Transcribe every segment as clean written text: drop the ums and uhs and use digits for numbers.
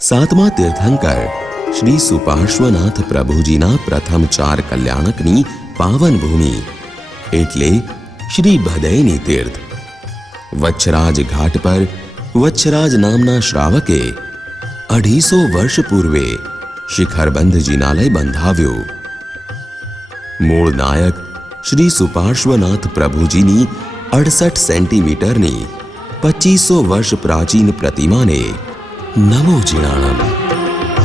સાતમા તીર્થંકર શ્રી સુપાર્શ્વનાથ પ્રભુજીના પ્રથમ 4 કલ્યાણકની પાવન ભૂમિ એટલે શ્રી ભદયની તીર્થ. વચ્છરાજ ઘાટ પર વચ્છરાજ નામના શ્રાવકે 250 વર્ષ પૂર્વે શિખરબંધ જિનાલય બંધાવ્યો. મૂળ નાયક શ્રી સુપાર્શ્વનાથ પ્રભુજીની 68 સેન્ટીમીટરની 2500 વર્ષ પ્રાચીન પ્રતિમાને નમો જીણાણમ.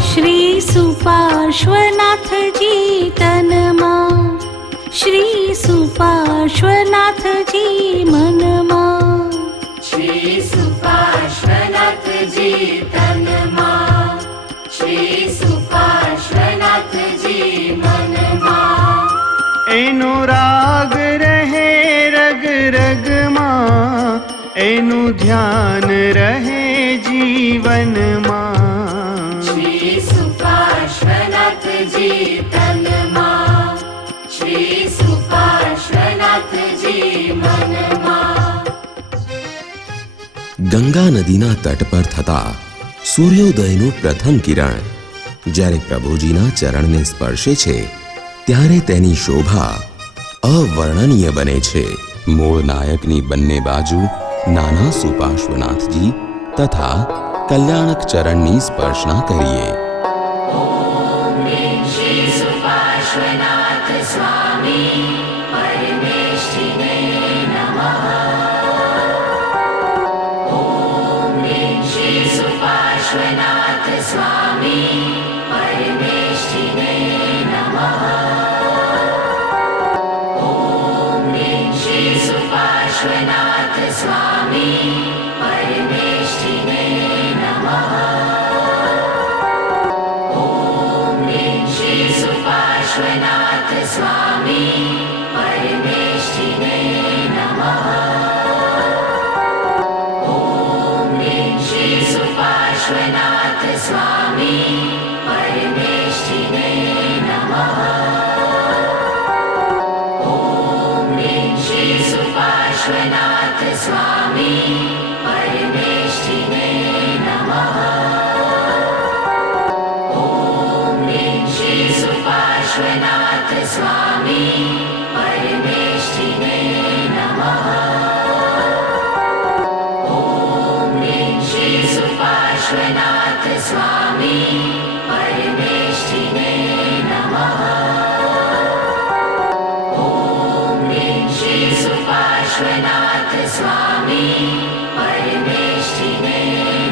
શ્રી સુપાર્શ્વનાથજી તનમાં, શ્રી સુપાર્શ્વનાથજી મનમાં. શ્રી સુપાર્શ્વનાથજી તનમાં, શ્રી સુપાર્શ્વનાથજી મનમાં. એનો રાગ રહે રગ રગમાં, એનું ધ્યાન રહે જીવનમાં. શ્રી સુપાર્શ્વનાથજી તનમાં, શ્રી સુપાર્શ્વનાથજી મનમાં. ગંગા નદીના તટ પર થતા સૂર્યોદયનું પ્રથમ કિરણ જ્યારે પ્રભુજીના ચરણને સ્પર્શે છે ત્યારે તેની શોભા અવર્ણનીય બને છે. મૂળ નાયકની બંને બાજુ નાના સુપાર્શ્વનાથજી તથા કલ્યાણક ચરણની સ્પર્શના કરીએ. શ્રી સુપાર્શ્વનાથ સ્વામી પરમેષ્ઠિને નમઃ. ઓમ શ્રી સુપાર્શ્વનાથ સ્વામી પરમેષ્ઠિને નમઃ. ઓમ શ્રી સુપાર્શ્વનાથ સ્વામી પરમેષ્ઠિને નમઃ. ઓમ શ્રી સુપાર્શ્વનાથ સ્વામી પરમેષ્ઠિને નમઃ. ઓમ શ્રી સુપાર્શ્વનાથ સ્વામી પરમેષ્ઠિને નમઃ. ઓમ શ્રી સુપાર્શ્વનાથ સ્વામી પરમેષ્ઠિને નમઃ. ઓમ શ્રી સુપાર્શ્વનાથ સ્વામી પરમેષ્ઠિને નમઃ. ઓમ શ્રી સુપાર્શ્વનાથ સ્વામી પરમેષ્ઠિને નમઃ. ઓમ શ્રી સુપાર્શ્વનાથ સ્વામી પરમેષ્ઠિને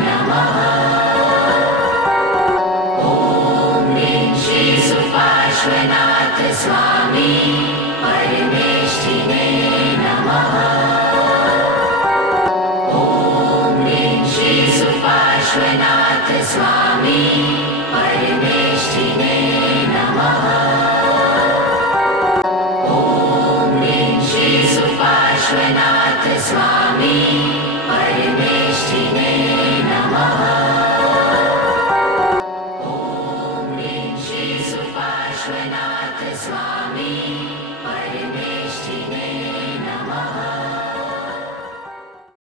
નમઃ. ઓમ શ્રી સુપાર્શ્વનાથ સ્વામી પરમેષ્ઠિને